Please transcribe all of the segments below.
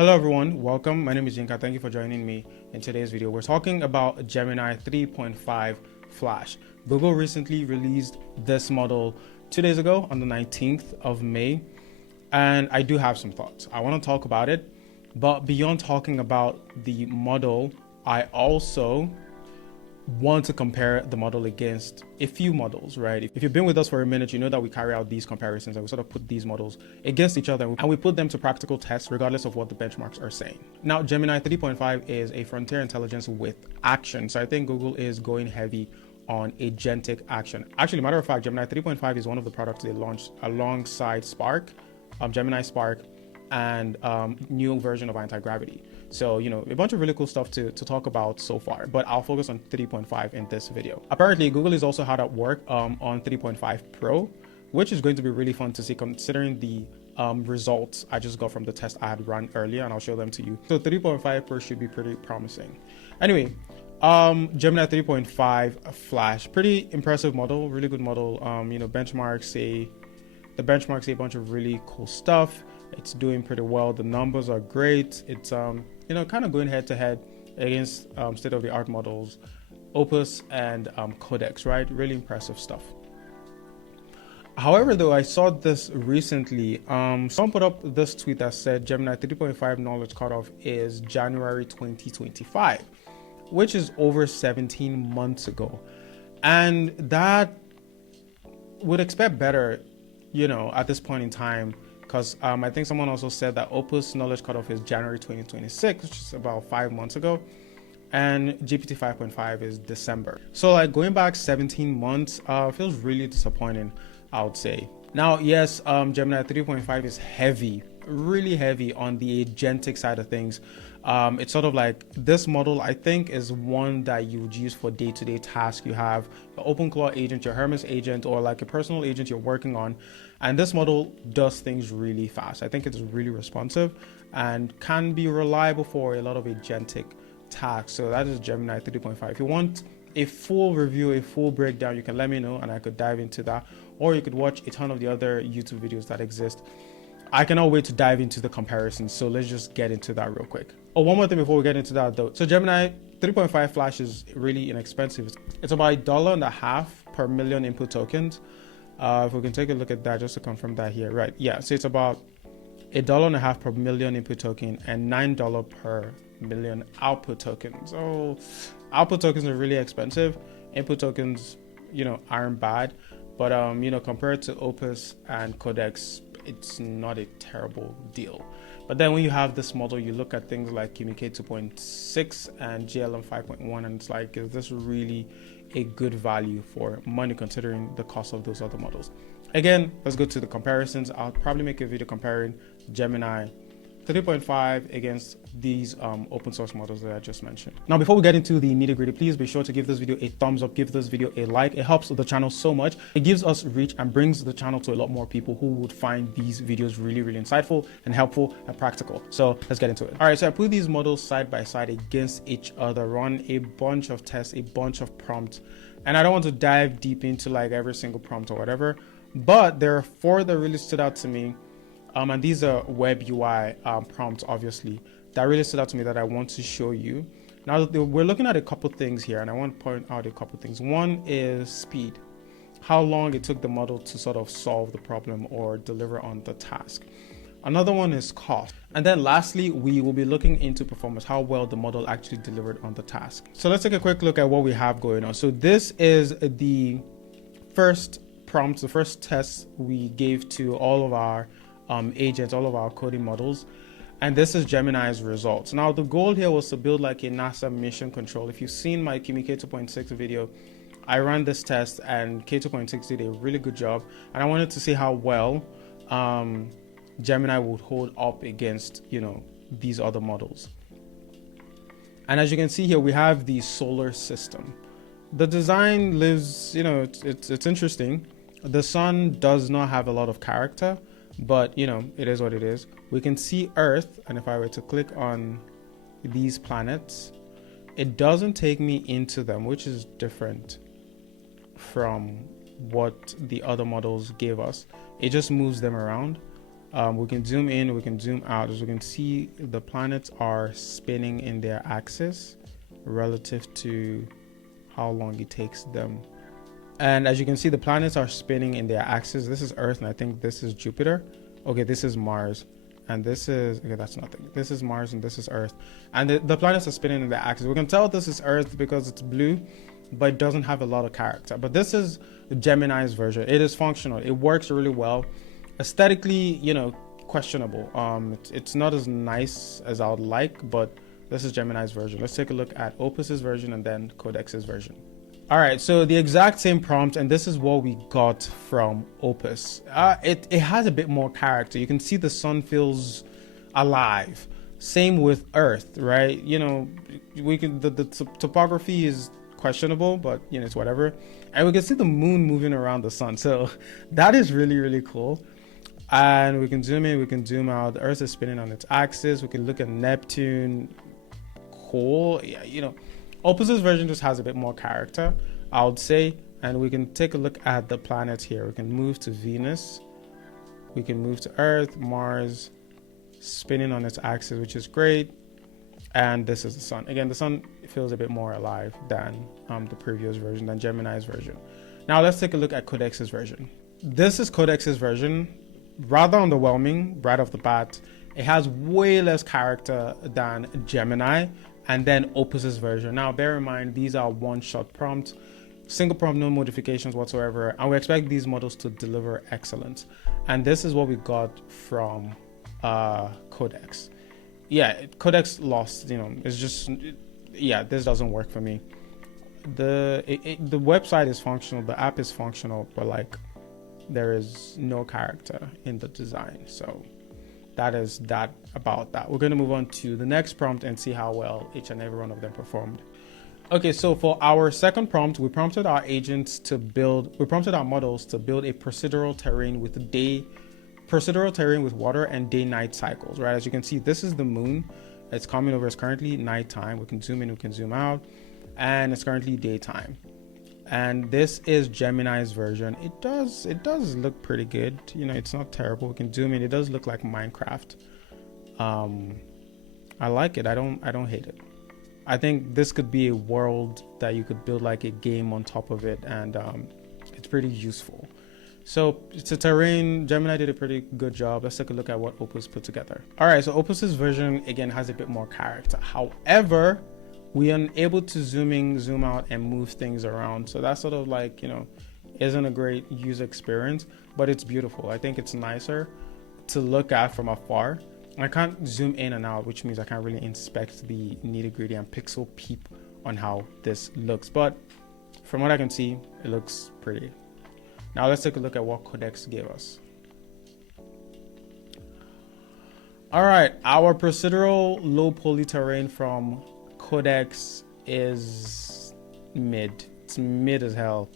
Hello everyone, welcome. My name is Jinka. Thank you for joining me in today's video. We're talking about Gemini 3.5 Flash. Google recently released this model 2 days ago on the 19th of May, and I do have some thoughts. I want to talk about it, but beyond talking about the model, I also want to compare the model against a few models, right? If you've been with us for a minute, you know that we carry out these comparisons and we sort of put these models against each other and we put them to practical tests regardless of what the benchmarks are saying. Now, Gemini 3.5 is a frontier intelligence with action. So I think Google is going heavy on agentic action. Actually, matter of fact, Gemini 3.5 is one of the products they launched alongside Spark, Gemini Spark, and new version of anti-gravity. So, a bunch of really cool stuff to talk about so far, but I'll focus on 3.5 in this video. Apparently, Google is also hard at work on 3.5 Pro, which is going to be really fun to see considering the results I just got from the test I had run earlier, and I'll show them to you. So 3.5 Pro should be pretty promising. Anyway, Gemini 3.5 Flash, pretty impressive model, really good model. The benchmarks say a bunch of really cool stuff. It's doing pretty well. The numbers are great. It's kind of going head to head against state-of-the-art models, Opus and Codex, right? Really impressive stuff. However, though, I saw this recently. Someone put up this tweet that said Gemini 3.5 knowledge cutoff is January 2025, which is over 17 months ago. And that would expect better, at this point in time, because I think someone also said that Opus knowledge cutoff is January 2026, which is about 5 months ago, and GPT 5.5 is December. So like going back 17 months feels really disappointing, I would say. Now, yes, Gemini 3.5 is heavy, really heavy on the agentic side of things. It's sort of like this model, I think, is one that you would use for day-to-day tasks. You have the OpenClaw agent, your Hermes agent, or like a personal agent you're working on. And this model does things really fast. I think it's really responsive and can be reliable for a lot of agentic tasks. So that is Gemini 3.5. If you want a full review, a full breakdown, you can let me know and I could dive into that. Or you could watch a ton of the other YouTube videos that exist. I cannot wait to dive into the comparisons. So let's just get into that real quick. Oh, one more thing before we get into that though. So Gemini 3.5 Flash is really inexpensive. It's about $1.50 per million input tokens. If we can take a look at that just to confirm that here, right? Yeah, so it's about $1.50 per million input token and $9 per million output tokens. So output tokens are really expensive. Input tokens, aren't bad, but compared to Opus and Codex, it's not a terrible deal. But then when you have this model, you look at things like Gemini 2.6 and GLM 5.1, and it's like, is this really a good value for money considering the cost of those other models? Again, let's go to the comparisons. I'll probably make a video comparing Gemini 3.5 against these open source models that I just mentioned. Now, before we get into the nitty gritty, please be sure to give this video a thumbs up, give this video a like. It helps the channel so much. It gives us reach and brings the channel to a lot more people who would find these videos really, really insightful and helpful and practical. So let's get into it. All right, so I put these models side by side against each other, run a bunch of tests, a bunch of prompts, and I don't want to dive deep into like every single prompt or whatever, but there are 4 that really stood out to me. And these are web UI prompts, obviously, that really stood out to me that I want to show you. Now, we're looking at a couple things here, and I want to point out a couple things. One is speed, how long it took the model to sort of solve the problem or deliver on the task. Another one is cost. And then lastly, we will be looking into performance, how well the model actually delivered on the task. So let's take a quick look at what we have going on. So this is the first prompt, the first test we gave to all of our agents, all of our coding models, and this is Gemini's results. Now the goal here was to build like a NASA mission control. If you've seen my Gemini 2.6 video, I ran this test and Gemini 2.6 did a really good job, and I wanted to see how well Gemini would hold up against these other models. And as you can see here, we have the solar system. The design lives, it's interesting. The sun does not have a lot of character, but it is what it is. We can see Earth, and if I were to click on these planets, it doesn't take me into them, which is different from what the other models gave us. It just moves them around. We can zoom in, we can zoom out. As we can see, the planets are spinning in their axis relative to how long it takes them. And as you can see, the planets are spinning in their axis. This is Earth, and I think this is Jupiter. Okay, this is Mars. And this is, okay, that's nothing. This is Mars and this is Earth. And the planets are spinning in their axis. We can tell this is Earth because it's blue, but it doesn't have a lot of character. But this is Gemini's version. It is functional. It works really well. Aesthetically, you know, questionable. It's not as nice as I would like, but this is Gemini's version. Let's take a look at Opus's version and then Codex's version. All right, so the exact same prompt, and this is what we got from Opus. It has a bit more character. You can see the sun feels alive. Same with Earth, right? You know, we can the topography is questionable, but you know, it's whatever. And we can see the moon moving around the sun, so that is really, really cool. And we can zoom in, we can zoom out. The Earth is spinning on its axis. We can look at Neptune. Cool. Yeah, you know, Opus's version just has a bit more character, I would say. And we can take a look at the planets here. We can move to Venus. We can move to Earth, Mars, spinning on its axis, which is great. And this is the sun. Again, the sun feels a bit more alive than the previous version, than Gemini's version. Now let's take a look at Codex's version. This is Codex's version. Rather underwhelming right off the bat. It has way less character than Gemini. And then Opus's version. Now, bear in mind, these are one-shot prompts, single prompt, no modifications whatsoever. And we expect these models to deliver excellence. And this is what we got from Codex. Yeah, Codex lost, you know, it's just, yeah, this doesn't work for me. The website is functional, the app is functional, but like there is no character in the design. So that is that about that. We're going to move on to the next prompt and see how well each and every one of them performed. Okay, so for our second prompt, we prompted our agents to build, we prompted our models to build a procedural terrain with water and day-night cycles, right? As you can see, this is the moon. It's coming over. It's currently nighttime. We can zoom in, we can zoom out, and it's currently daytime. And this is Gemini's version. It does look pretty good. You know, it's not terrible. We can zoom in. It does look like Minecraft. I like it. I don't hate it. I think this could be a world that you could build like a game on top of it, and it's pretty useful. So it's a terrain. Gemini did a pretty good job. Let's take a look at what Opus put together. All right, so Opus's version again has a bit more character. However, we are able to zoom in, zoom out, and move things around. So that's sort of like, you know, isn't a great user experience, but it's beautiful. I think it's nicer to look at from afar. I can't zoom in and out, which means I can't really inspect the nitty-gritty and pixel peep on how this looks. But from what I can see, it looks pretty. Now let's take a look at what Codex gave us. All right, our procedural low poly terrain from Codex is mid. It's mid as hell.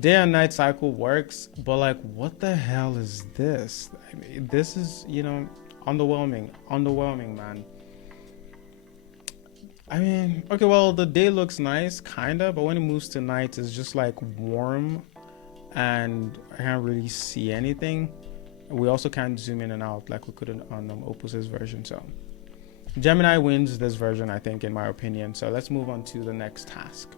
Day and night cycle works, but like, what the hell is this? I mean, this is, you know, underwhelming, man. I mean, okay, well, the day looks nice, kinda, but when it moves to night, it's just like warm, and I can't really see anything. We also can't zoom in and out like we could on Opus's version. So Gemini wins this version, I think, in my opinion. So let's move on to the next task.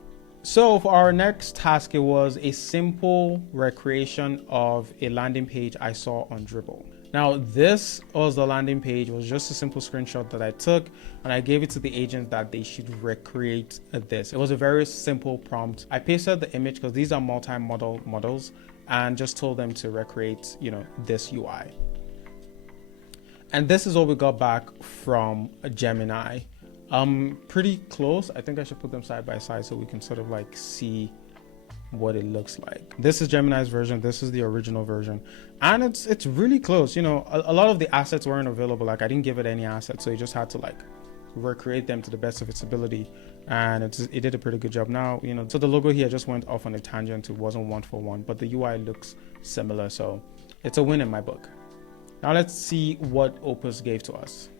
So for our next task, it was a simple recreation of a landing page I saw on Dribble. Now, this was the landing page. It was just a simple screenshot that I took, and I gave it to the agent that they should recreate this. It was a very simple prompt. I pasted the image because these are multi-model models, and just told them to recreate, you know, this UI. And this is what we got back from Gemini. Pretty close. I think I should put them side by side so we can sort of like see what it looks like. This is Gemini's version. This is the original version, and it's really close. You know, a lot of the assets weren't available. Like, I didn't give it any assets, so you just had to like recreate them to the best of its ability, and it did a pretty good job. Now, you know, so the logo here just went off on a tangent. It wasn't one for one, but the UI looks similar, so it's a win in my book. Now let's see what Opus gave to us.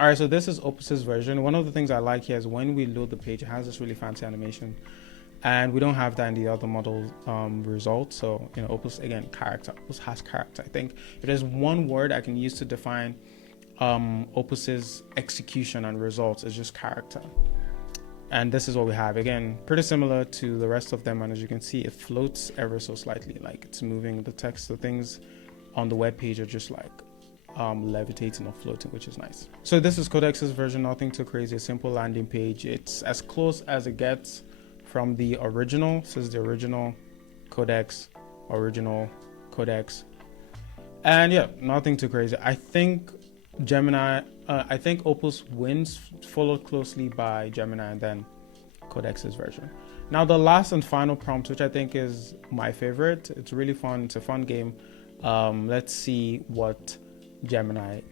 All right, so this is Opus's version. One of the things I like here is when we load the page, it has this really fancy animation. And we don't have that in the other model result. So, Opus, again, character. Opus has character. I think if there's one word I can use to define Opus's execution and results, is just character. And this is what we have. Again, pretty similar to the rest of them. And as you can see, it floats ever so slightly, like it's moving. The text, the things on the web page are just like levitating or floating, which is nice. So this is Codex's version, nothing too crazy, a simple landing page. It's as close as it gets from the original. This is the original Codex, and yeah, nothing too crazy. I think Opus wins, followed closely by Gemini, and then Codex's version. Now the last and final prompt, which I think is my favorite. It's really fun. It's a fun game. Let's see what Gemini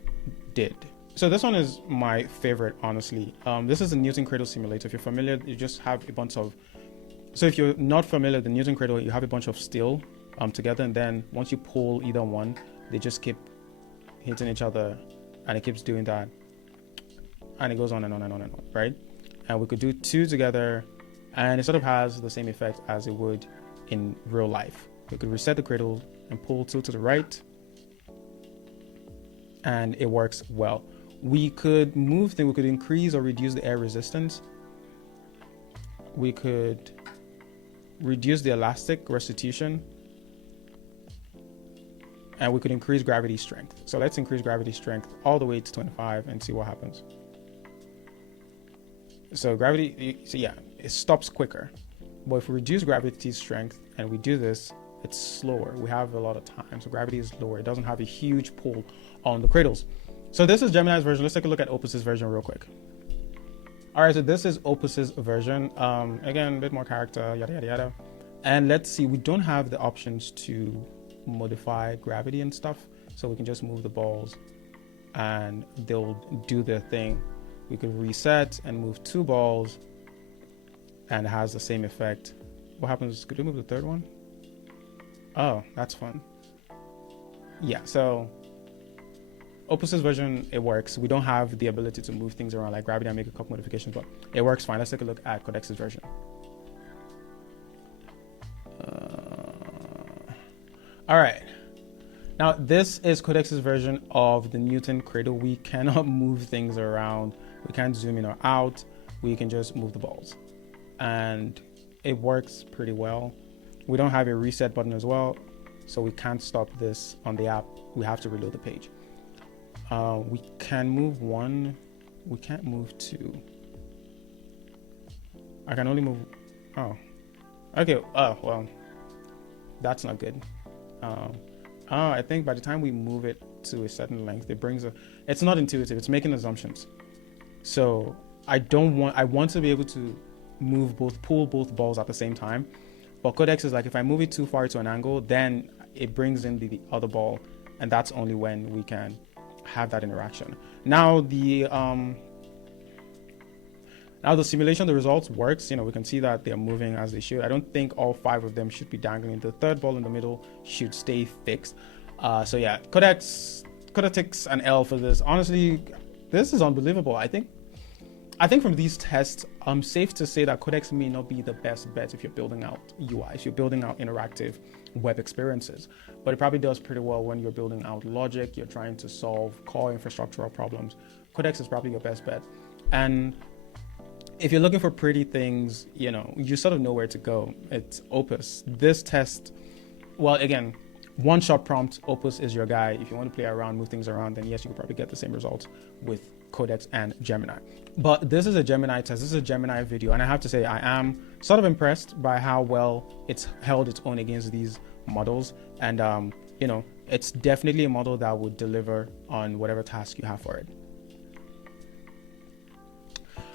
did. So this one is my favorite, honestly. This is a Newton Cradle simulator. If you're familiar, you just have a bunch of, so if you're not familiar, the Newton Cradle, you have a bunch of steel together, and then once you pull either one, they just keep hitting each other, and it keeps doing that, and it goes on and on and on and on, right? And we could do two together, and it sort of has the same effect as it would in real life. We could reset the cradle and pull two to the right, and it works well. We could move things. We could increase or reduce the air resistance. We could reduce the elastic restitution, and we could increase gravity strength. So let's increase gravity strength all the way to 25 and see what happens. So gravity, so yeah, it stops quicker. But if we reduce gravity strength and we do this, it's slower. We have a lot of time, so gravity is lower. It doesn't have a huge pull on the cradles. So this is Gemini's version. Let's take a look at Opus's version real quick. All right, so this is Opus's version. Again, a bit more character, yada, yada, yada. And let's see, we don't have the options to modify gravity and stuff. So we can just move the balls and they'll do their thing. We could reset and move two balls and it has the same effect. What happens? Could we move the third one? Oh, that's fun. Yeah, so Opus's version, it works. We don't have the ability to move things around like gravity and make a couple modifications, but it works fine. Let's take a look at Codex's version. All right. Now, this is Codex's version of the Newton Cradle. We cannot move things around. We can't zoom in or out. We can just move the balls. And it works pretty well. We don't have a reset button as well, so we can't stop this on the app. We have to reload the page. We can move one. We can't move two. I can only move. Oh, okay. Oh, well, that's not good. I think by the time we move it to a certain length, it brings a. It's not intuitive. It's making assumptions. So I want to be able to pull both balls at the same time. But Codex is like, if I move it too far to an angle, then it brings in the other ball, and that's only when we can have that interaction. Now the simulation, the results works. We can see that they're moving as they should. I don't think all 5 of them should be dangling. The third ball in the middle should stay fixed. So yeah, Codex takes an L for this. Honestly, this is unbelievable. I think from these tests, I'm safe to say that Codex may not be the best bet if you're building out UI, if you're building out interactive web experiences, but it probably does pretty well when you're building out logic, you're trying to solve core infrastructural problems. Codex is probably your best bet. And if you're looking for pretty things, you sort of know where to go. It's Opus. This test, well, again, one-shot prompt, Opus is your guy. If you want to play around, move things around, then yes, you could probably get the same results with Codex and Gemini. But this is a Gemini test. This is a Gemini video. And I have to say, I am sort of impressed by how well it's held its own against these models. And, it's definitely a model that would deliver on whatever task you have for it.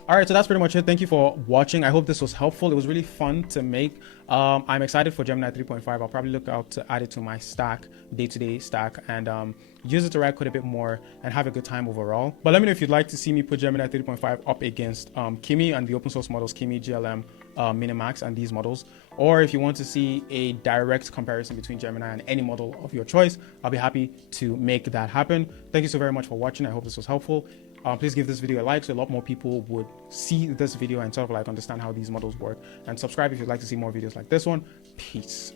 All right, so that's pretty much it. Thank you for watching. I hope this was helpful. It was really fun to make. I'm excited for Gemini 3.5. I'll probably look out to add it to my stack, day-to-day stack, and use it to write code a bit more and have a good time overall. But let me know if you'd like to see me put Gemini 3.5 up against Kimi and the open source models, Kimi, GLM, Minimax, and these models, Or if you want to see a direct comparison between Gemini and any model of your choice, I'll be happy to make that happen. Thank you so very much for watching. I hope this was helpful. Please give this video a like so a lot more people would see this video and sort of like understand how these models work. And subscribe if you'd like to see more videos like this one. Peace.